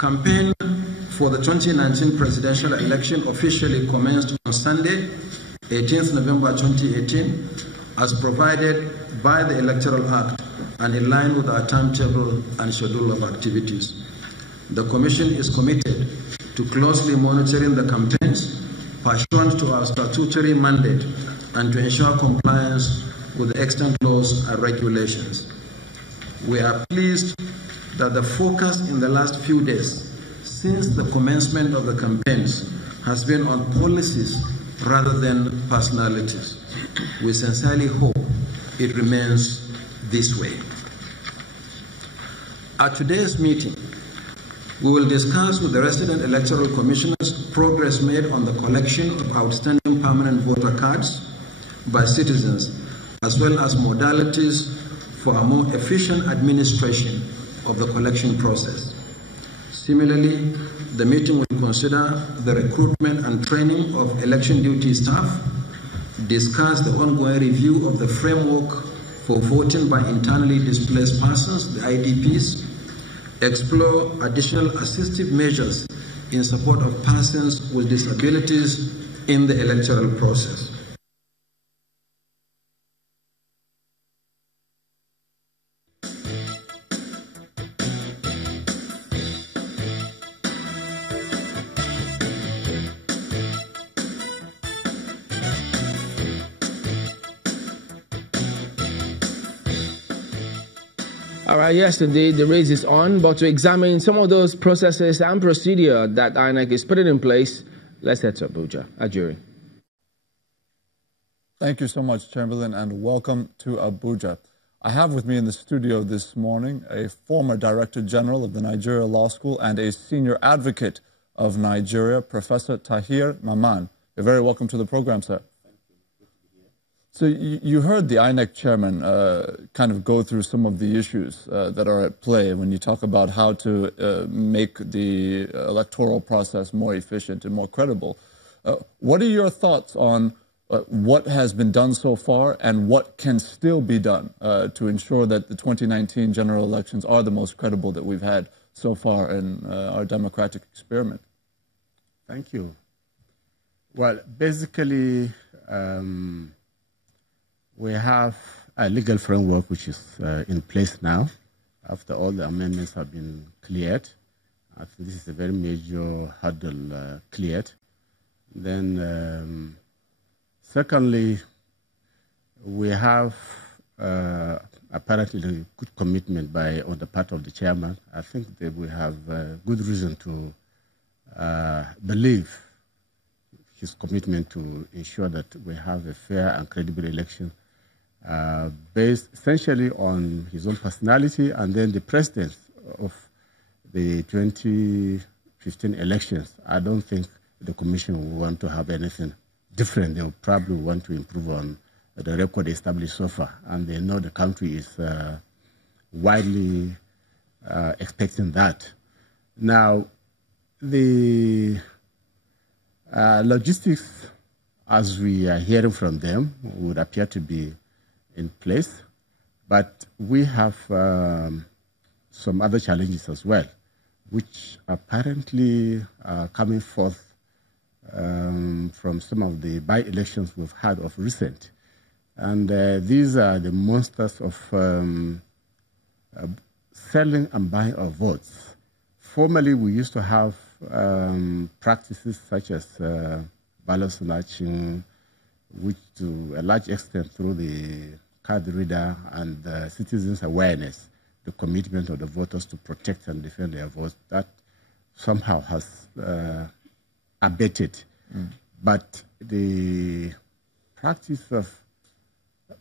Campaign for the 2019 presidential election officially commenced on Sunday, 18th November 2018, as provided by the Electoral Act and in line with our timetable and schedule of activities. The Commission is committed to closely monitoring the campaigns pursuant to our statutory mandate and to ensure compliance with the extant laws and regulations. We are pleased that the focus in the last few days since the commencement of the campaigns has been on policies rather than personalities. We sincerely hope it remains this way. At today's meeting, we will discuss with the resident electoral commissioners progress made on the collection of outstanding permanent voter cards by citizens, as well as modalities for a more efficient administration of the collection process. Similarly, the meeting will consider the recruitment and training of election duty staff, discuss the ongoing review of the framework for voting by internally displaced persons, the IDPs, explore additional assistive measures in support of persons with disabilities in the electoral process. All right, yes, indeed, the race is on, but to examine some of those processes and procedure that INEC is putting in place, let's head to Abuja. Ajuri. Thank you so much, Chamberlain, and welcome to Abuja. I have with me in the studio this morning a former Director General of the Nigeria Law School and a Senior Advocate of Nigeria, Professor Tahir Mamman. You're very welcome to the program, sir. So you heard the INEC chairman kind of go through some of the issues that are at play when you talk about how to make the electoral process more efficient and more credible. What are your thoughts on what has been done so far and what can still be done to ensure that the 2019 general elections are the most credible that we've had so far in our democratic experiment? Thank you. Well, basically, we have a legal framework which is in place now after all the amendments have been cleared. I think this is a very major hurdle cleared. Then, secondly, we have apparently a good commitment on the part of the chairman. I think that we have good reason to believe his commitment to ensure that we have a fair and credible election based essentially on his own personality and then the precedence of the 2015 elections. I don't think the Commission will want to have anything different. They will probably want to improve on the record established so far. And they know the country is widely expecting that. Now, the logistics, as we are hearing from them, would appear to be in place, but we have some other challenges as well, which apparently are coming forth from some of the by-elections we've had of recent. And these are the monsters of selling and buying of votes. Formerly, we used to have practices such as ballot snatching, which to a large extent through the card reader and citizens' awareness, the commitment of the voters to protect and defend their votes, that somehow has abated. But the practice of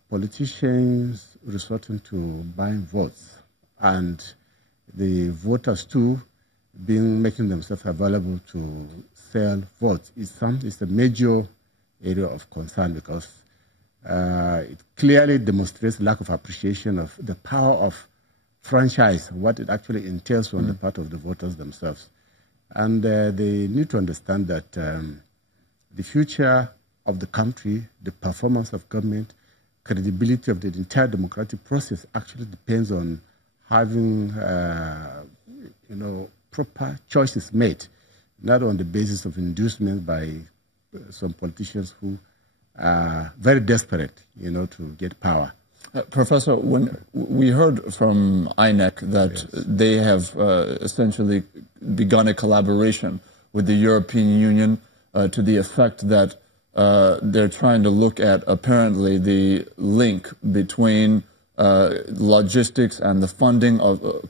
politicians resorting to buying votes and the voters too making themselves available to sell votes is a major area of concern because it clearly demonstrates lack of appreciation of the power of franchise, what it actually entails on the part of the voters themselves. And they need to understand that the future of the country, the performance of government, credibility of the entire democratic process actually depends on having, proper choices made, not on the basis of inducement by some politicians who are very desperate, to get power. Professor, when we heard from INEC that they have essentially begun a collaboration with the European Union to the effect that they're trying to look at apparently the link between logistics and the funding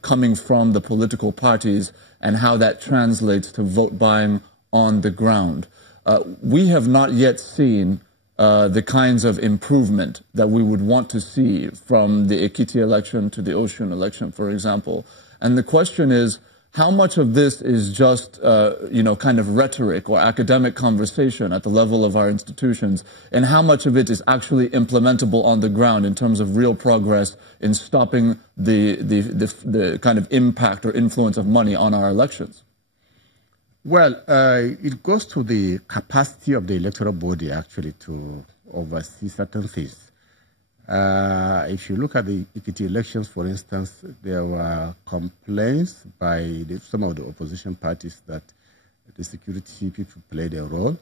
coming from the political parties and how that translates to vote buying on the ground. We have not yet seen the kinds of improvement that we would want to see from the Ekiti election to the Osun election, for example. And the question is, how much of this is just, kind of rhetoric or academic conversation at the level of our institutions, and how much of it is actually implementable on the ground in terms of real progress in stopping the kind of impact or influence of money on our elections? Well, it goes to the capacity of the electoral body, actually, to oversee certain things. If you look at the Ekiti elections, for instance, there were complaints by some of the opposition parties that the security people played a role.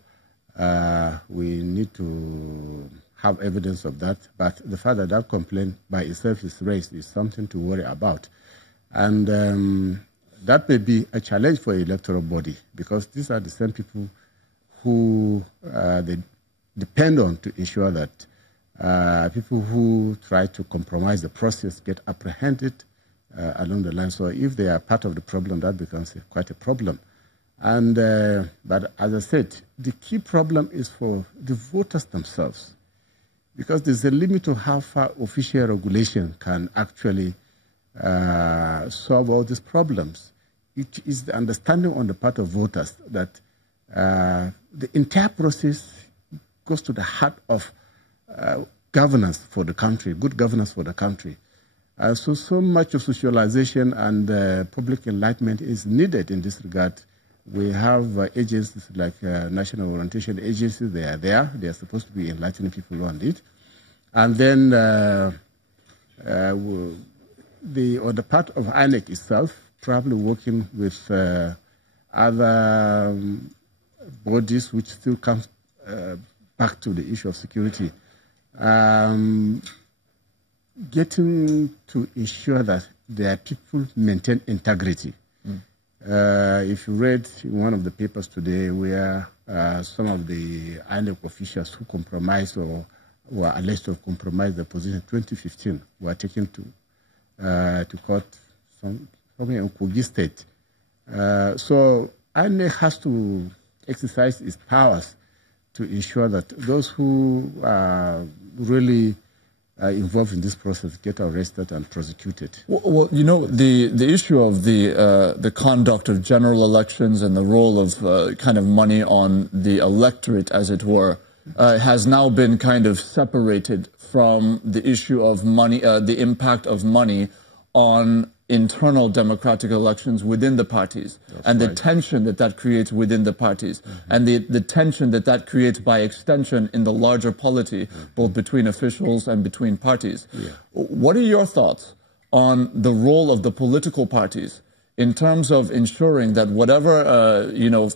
We need to have evidence of that, but the fact that that complaint by itself is raised is something to worry about. And that may be a challenge for the electoral body, because these are the same people who they depend on to ensure that people who try to compromise the process get apprehended along the line. So if they are part of the problem, that becomes quite a problem. And but as I said, the key problem is for the voters themselves, because there's a limit to how far official regulation can actually solve all these problems. It is the understanding on the part of voters that the entire process goes to the heart of governance for the country, good governance for the country. So much of socialization and public enlightenment is needed in this regard. We have agencies like National Orientation Agency. They are there. They are supposed to be enlightening people on it. And then on the part of INEC itself, probably working with other bodies which still comes back to the issue of security. Getting to ensure that their people maintain integrity. If you read in one of the papers today where some of the INEC officials who compromised or were alleged to have compromised their position in 2015 were taken to court somewhere in Kogi State. So INEC has to exercise its powers to ensure that those who are really involved in this process get arrested and prosecuted. Well, the issue of the conduct of general elections and the role of kind of money on the electorate, as it were, has now been kind of separated from the issue of money, the impact of money on internal democratic elections within the parties. That's and right. The tension that creates within the parties, and the tension that creates by extension in the larger polity, both between officials and between parties. What are your thoughts on the role of the political parties in terms of ensuring that whatever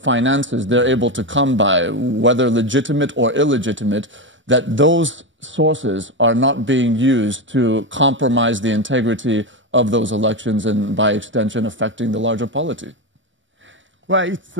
finances they're able to come by, whether legitimate or illegitimate, that those sources are not being used to compromise the integrity of those elections and by extension affecting the larger polity? Well, it's